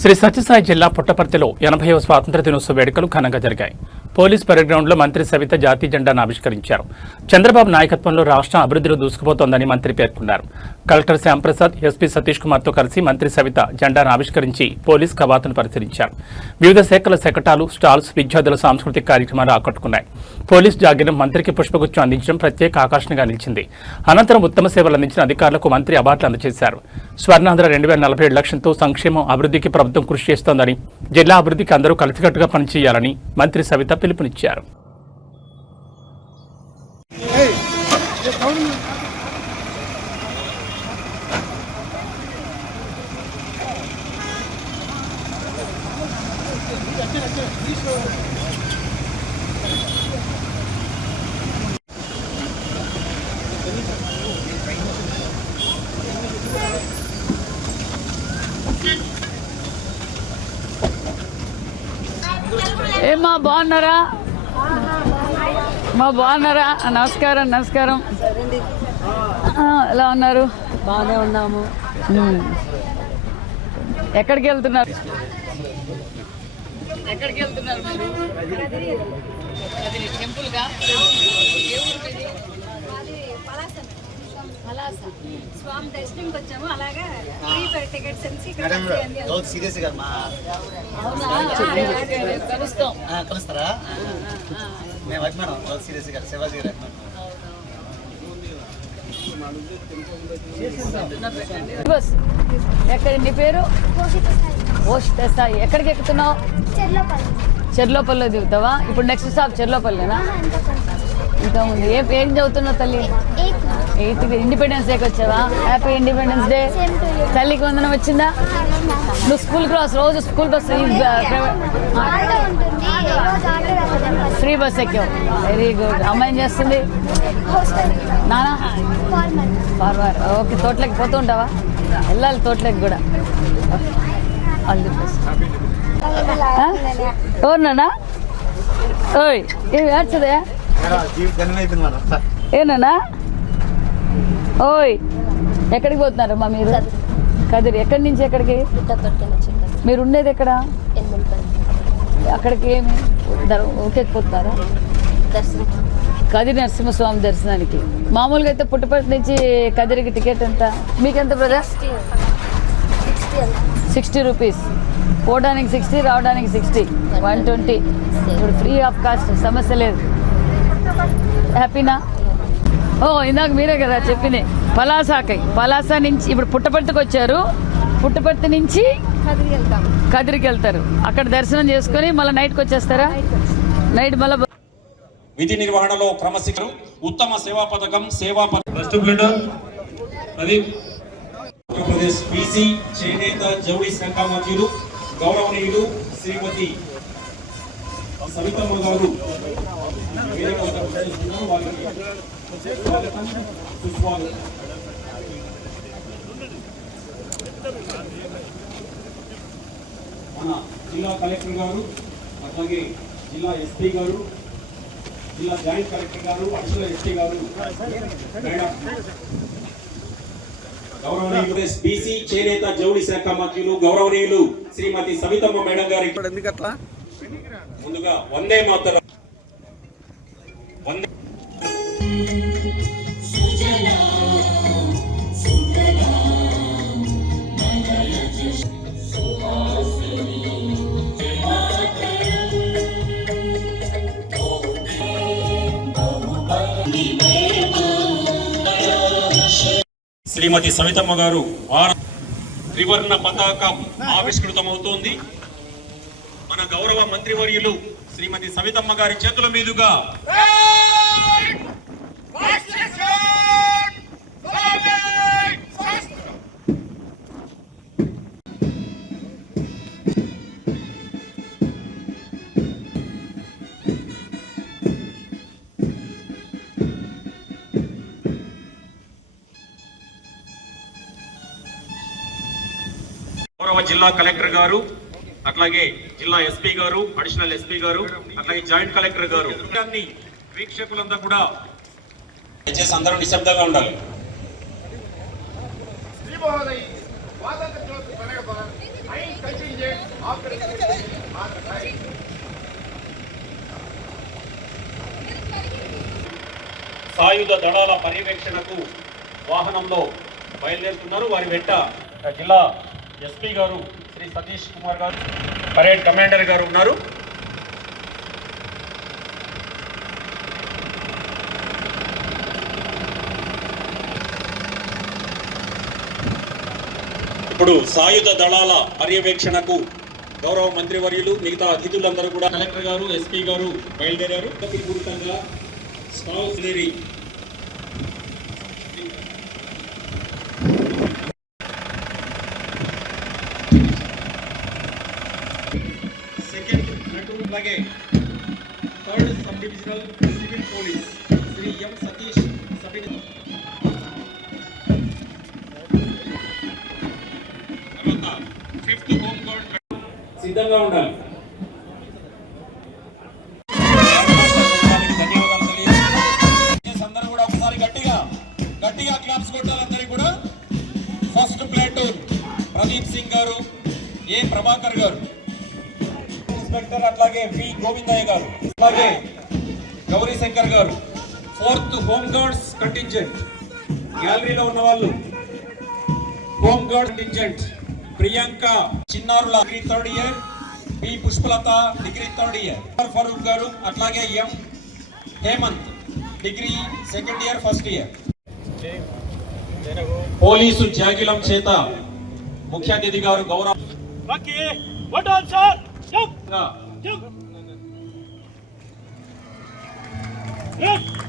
శ్రీ సత్యసాయి జిల్లా పుట్టపర్తిలో 80వ స్వాతంత్ర దినోత్సవ వేడుకలు ఘనంగా జరిగాయి. పోలీస్ పరేడ్ గ్రౌండ్లో మంత్రి సవిత జాతీయ జెండాను ఆవిష్కరించారు. చంద్రబాబు నాయకత్వంలో రాష్ట్రం అభివృద్ధిలో దూసుకుపోతోందని మంత్రి పేర్కొన్నారు. కలెక్టర్ శ్యాంప్రసాద్, ఎస్పీ సతీష్ కుమార్తో కలిసి మంత్రి సవిత జెండాను ఆవిష్కరించి పోలీస్ కవాతును పరిశీలించారు. వివిధ శాఖల శకటాలు, స్టాల్స్ విద్యార్థుల సాంస్కృతిక కార్యక్రమాలు ఆకట్టుకున్నాయి. పోలీస్ జాగీరం మంత్రికి పుష్పగుచ్చం అందించడం ప్రత్యేక ఆకర్షణగా నిలిచింది. అనంతరం ఉత్తమ సేవలు అందించిన అధికారులకు మంత్రి అవార్డులు అందజేశారు. స్వర్ణాంధ్ర 2047 లక్ష్యంతో సంక్షేమం, అభివృద్ధికి ప్రభుత్వం కృషి చేస్తోందని, జిల్లా అభివృద్ధికి అందరూ కలిసికట్టుగా పనిచేయాలని మంత్రి సవిత పిలుపునిచ్చారు. ఏమ్మా బాగున్నారా? మా బాగున్నారా? నమస్కారం. నమస్కారం. ఎలా ఉన్నారు? బాగానే ఉన్నాము. ఎక్కడికి వెళ్తున్నారు? ఎక్కడికి వెళ్తున్నారు మీరు? టెంపుల్గా స్వామి దర్శనంకి వచ్చాము. అలాగే టికెట్స్ కలుస్తారా? మేము అభిమానం సీరియస్ గారు, శివాజీ గారు ఎక్కడ నీ పేరు? ఓషిత సాయి. ఎక్కడికి ఎక్కుతున్నావు? చెర్లోపల్లిలో దిగుతావా? ఇప్పుడు నెక్స్ట్ స్టాప్ చెర్లోపల్లినా? ఇంకా ఉంది. ఏం చదువుతున్నావు తల్లి? 8th ఇండిపెండెన్స్ డేకి వచ్చావా? Happy independence day. తల్లికి వందనం వచ్చిందా? నువ్వు స్కూల్ క్రాస్ రోజు స్కూల్ బస్ ఫ్రీ బస్ ఎక్కావు. Very good. అమ్మాయి ఏం చేస్తుంది? నానా ఫార్మర్. ఓకే. తోటలోకి పోతూ ఉంటావా? వెళ్ళాలి తోటలోకి కూడా. All the best. ఎవరినా? ఓయ్ ఏమి ఏడ్చదే? ఏనా? ఓయ్ ఎక్కడికి పోతున్నారు మా మీరు? కదిరి. ఎక్కడి నుంచి ఎక్కడికి? మీరు ఉండేది ఎక్కడ? అక్కడికి ఏమి ఊకెక్కిపోతున్నారా? కదిరి నరసింహస్వామి దర్శనానికి. మామూలుగా అయితే పుట్టపర్తి నుంచి కదిరికి టికెట్ ఎంత? మీకెంత బ్రదర్? 60 రూపీస్. పోవడానికి 60, రావడానికి 60, 120. ఇప్పుడు ఫ్రీ ఆఫ్ కాస్ట్, సమస్య లేదు. హ్యాపీనా? ఓ ఇందాక మీరే కదా చెప్పింది. పలాస నుంచి ఇప్పుడు పుట్టపర్తికి వచ్చారు. పుట్టపర్తి నుంచి కదిరికి వెళ్తారు. అక్కడ దర్శనం చేసుకుని మళ్ళీ నైట్కి వచ్చేస్తారా? నైట్ మళ్ళీ విధి నిర్వహణలో క్రమశిక్షణ, ఉత్తమ సేవా పథకం, ఆంధ్రప్రదేశ్ బీసీ చేనేత జౌళి శాఖ మంత్రులు గౌరవనీయులు శ్రీమతి సవితమ్మ గారు మన జిల్లా కలెక్టర్ గారు, అట్లాగే జిల్లా ఎస్పీ గారు, జిల్లా జాయింట్ కలెక్టర్ గారు, అడిషనల్ ఎస్పీ గారు, గౌరవనీయులు బీసీ చేనేత జౌళి శాఖ మంత్రులు గౌరవనీయులు శ్రీమతి సవితమ్మ మేడం గారి ముందుగా వందే మాతరం. శ్రీమతి సవితమ్మ గారు త్రివర్ణ పతాకం ఆవిష్కృతమవుతోంది. మన గౌరవ మంత్రివర్యులు శ్రీమతి సవితమ్మ గారి చేతుల మీదుగా గౌరవ జిల్లా కలెక్టర్ గారు, అట్లాగే జిల్లా ఎస్పీ గారు, అడిషనల్ ఎస్పీ గారు, అట్లాగే జాయింట్ కలెక్టర్ గారు, వీక్షకులంతా కూడా దయచేసి అందరూ నిశ్శబ్దంగా ఉండాలి. శ్రీ మహోదయ్ స్వాతంత్ర దినోత్సవ పండుగ సాయుధ దళాల పర్యవేక్షణకు వాహనంలో బయలుదేరుతున్నారు. వారి వెంట జిల్లా ఎస్పీ గారు శ్రీ సతీష్ కుమార్ గారు, పరేడ్ కమాండర్ గారు ఉన్నారు. ఇప్పుడు సాయుధ దళాల పర్యవేక్షణకు గౌరవ మంత్రివర్యులు మిగతా అతిథులందరూ కూడా కలెక్టర్ గారు, ఎస్పీ గారు బయలుదేరారు. పూర్తిగా స్టాల్స్ లేరి సెకండ్ ప్లాటూన్ అలాగే third sub divisional civil police Shri M Satish sub తర్వాత ఫిఫ్త్ హోమ్ గార్డ్ సిద్ధంగా ఉండాలి. ధన్యవాదాలు తెలియజేస్తున్నాను. అందరూ కూడా ఒకసారి గట్టిగా క్లాప్స్ కొట్టాలందరికీ కూడా. ఫస్ట్ ప్లాటూన్ ప్రదీప్ సింగ్ గారు, ఏ ప్రభాకర్ గారు, ఇన్స్పెక్టర్ అట్లాగే వి గోవిందయ్య గారు, అలాగే గౌరీ శంకర్ గారు. ఫోర్త్ హోమ్ గార్డ్స్ కంటింజెంట్ గ్యాలరీలో ఉన్న వాళ్ళు. హోమ్ గార్డ్ కంటింజెంట్ ప్రియాంక చిన్నారుల degree third year, P Pushpalatha degree third year, Farooq గారు, అట్లాగే M Hemanth degree second year first year. Police జాగిలం చేత ముఖ్య అతిథి గారు గౌరవ Jump!